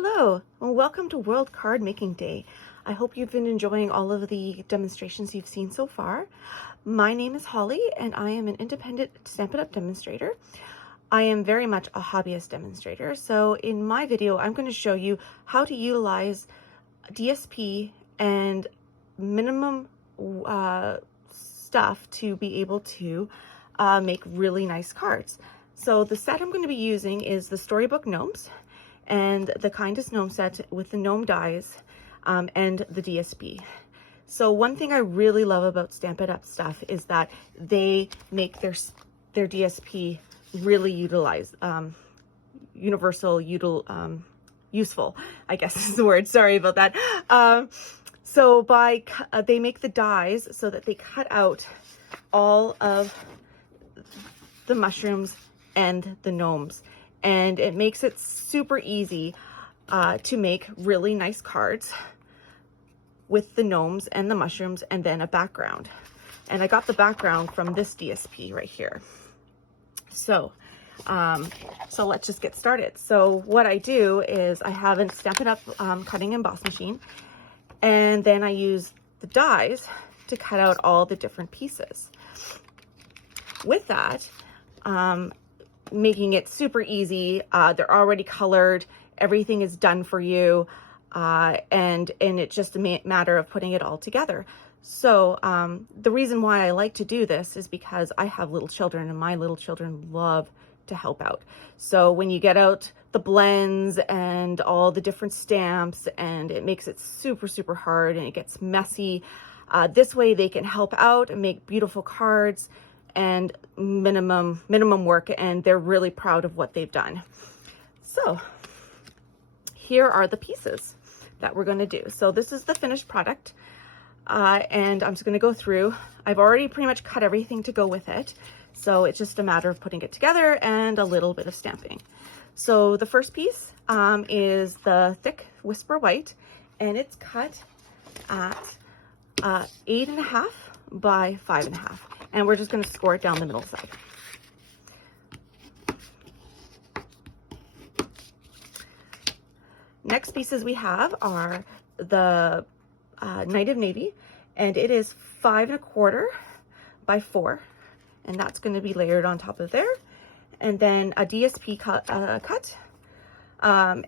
Hello, and welcome to World Card Making Day. I hope you've been enjoying all of the demonstrations you've seen so far. My name is Holly, and I am an independent Stampin' Up! Demonstrator. I am very much a hobbyist demonstrator, so in my video, I'm going to show you how to utilize DSP and minimum stuff to be able to make really nice cards. So the set I'm going to be using is the Storybook Gnomes, and the Kindest Gnome set with the gnome dies and the DSP. So one thing I really love about Stampin' Up! Stuff is that they make their DSP really useful, I guess is the word. Sorry about that. So they make the dies so that they cut out all of the mushrooms and the gnomes, and it makes it super easy to make really nice cards with the gnomes and the mushrooms and then a background. And I got the background from this DSP right here. So let's just get started. So what I do is I have a Stampin' Up! Cutting emboss machine, and then I use the dies to cut out all the different pieces. With that, making it super easy. They're already colored. Everything is done for you. And it's just a matter of putting it all together. So the reason why I like to do this is because I have little children, and my little children love to help out. So when you get out the blends and all the different stamps, and it makes it super, super hard and it gets messy, this way they can help out and make beautiful cards and minimum work, and they're really proud of what they've done. So here are the pieces that we're going to do. So this is the finished product, and I'm just going to go through. I've already pretty much cut everything to go with it, so it's just a matter of putting it together and a little bit of stamping. So the first piece is the thick Whisper White, and it's cut at 8.5 by 5.5, and we're just going to score it down the middle side. Next pieces we have are the Night of Navy, and it is 5.25 by 4, and that's going to be layered on top of there. And then a DSP cut,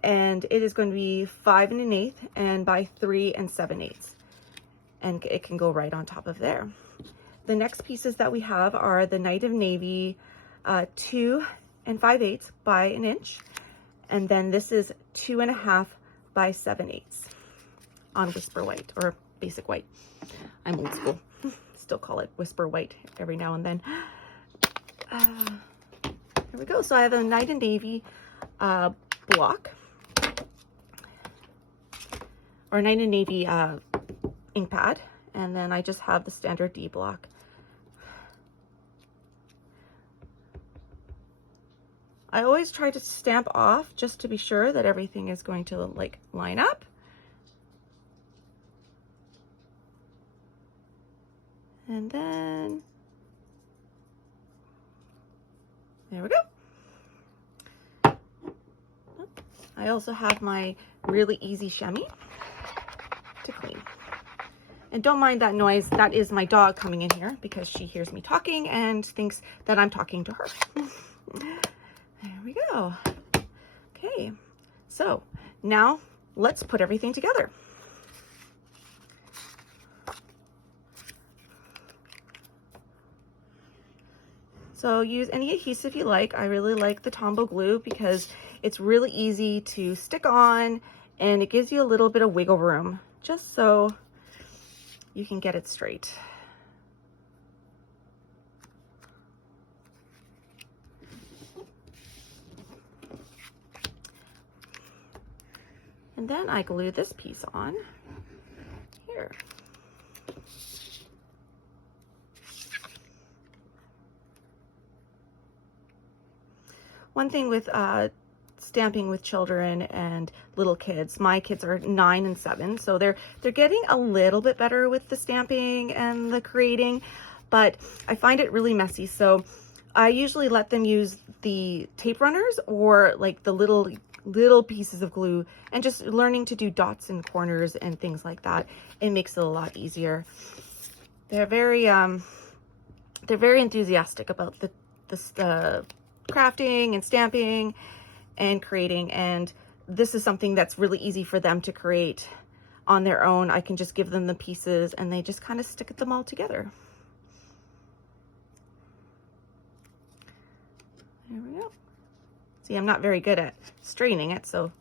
and it is going to be 5 1/8 and by 3 7/8, and it can go right on top of there. The next pieces that we have are the Night of Navy 2 5/8 by 1 inch, and then this is 2.5 by 7/8 on Whisper White, or basic white. I'm old school, still call it Whisper White every now and then. Here we go. So I have a Night of Navy block, or Night of Navy ink pad, and then I just have the standard D block. I always try to stamp off just to be sure that everything is going to like line up. And then there we go. I also have my really easy chamois to clean. And don't mind that noise. That is my dog coming in here because she hears me talking and thinks that I'm talking to her. There we go. Okay, so now let's put everything together. So use any adhesive you like. I really like the Tombow glue because it's really easy to stick on, and it gives you a little bit of wiggle room just so you can get it straight. And then I glue this piece on here. One thing with stamping with children and little kids, my kids are 9 and 7, so they're getting a little bit better with the stamping and the creating, but I find it really messy. So I usually let them use the tape runners or like the little little pieces of glue and just learning to do dots in corners and things like that. It makes it a lot easier. They're very enthusiastic about the crafting and stamping and creating, and this is something that's really easy for them to create on their own. I can just give them the pieces and they just kind of stick them all together. There we go. See, I'm not very good at straining it, so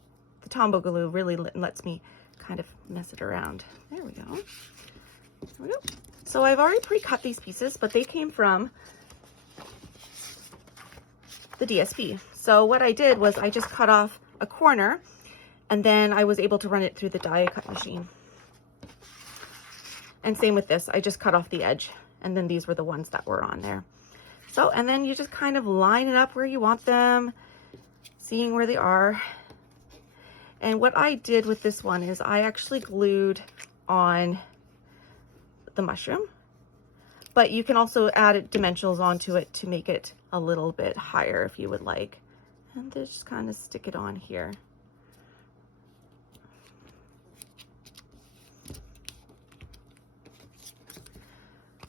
the Tombow glue really lets me kind of mess it around. There we go. There we go. So I've already pre-cut these pieces, but they came from the DSP. So what I did was I just cut off a corner and then I was able to run it through the die cut machine. And same with this, I just cut off the edge and then these were the ones that were on there. So, and then you just kind of line it up where you want them, seeing where they are. And what I did with this one is I actually glued on the mushroom, but you can also add dimensionals onto it to make it a little bit higher if you would like. And just kind of stick it on here.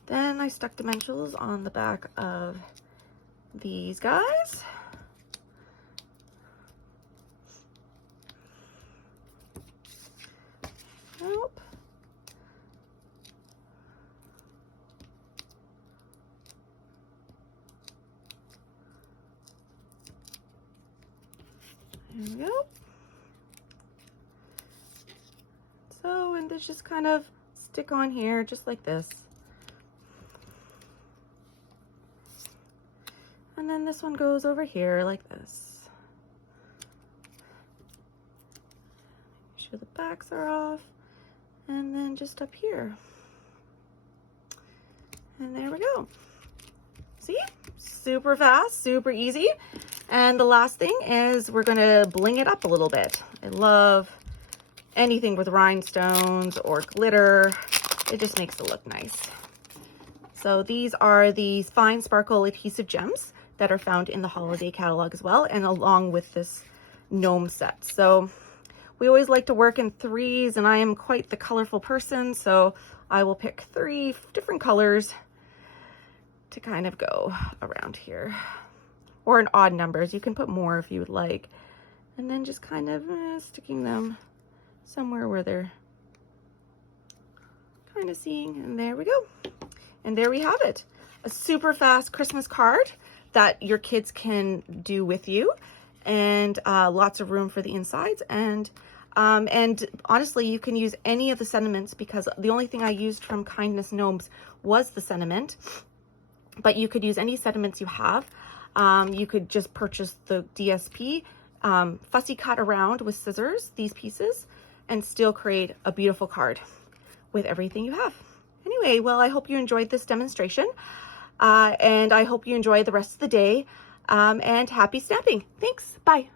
Then I stuck dimensionals on the back of these guys. Nope. There we go. So, and this just kind of stick on here just like this. And then this one goes over here like this. Make sure the backs are off. And then just up here. And there we go. See? Super fast, super easy. And the last thing is we're gonna bling it up a little bit. I love anything with rhinestones or glitter. It just makes it look nice. So these are the fine sparkle adhesive gems that are found in the holiday catalog as well, and along with this gnome set. So we always like to work in threes, and I am quite the colorful person, so I will pick 3 different colors to kind of go around here. Or in odd numbers, you can put more if you would like. And then just kind of sticking them somewhere where they're kind of seeing, and there we go. And there we have it. A super fast Christmas card that your kids can do with you, and lots of room for the insides. And honestly, you can use any of the sentiments, because the only thing I used from Kindness Gnomes was the sentiment, but you could use any sentiments you have. You could just purchase the DSP, fussy cut around with scissors these pieces, and still create a beautiful card with everything you have. Anyway, well, I hope you enjoyed this demonstration. And I hope you enjoy the rest of the day, and happy stamping. Thanks. Bye.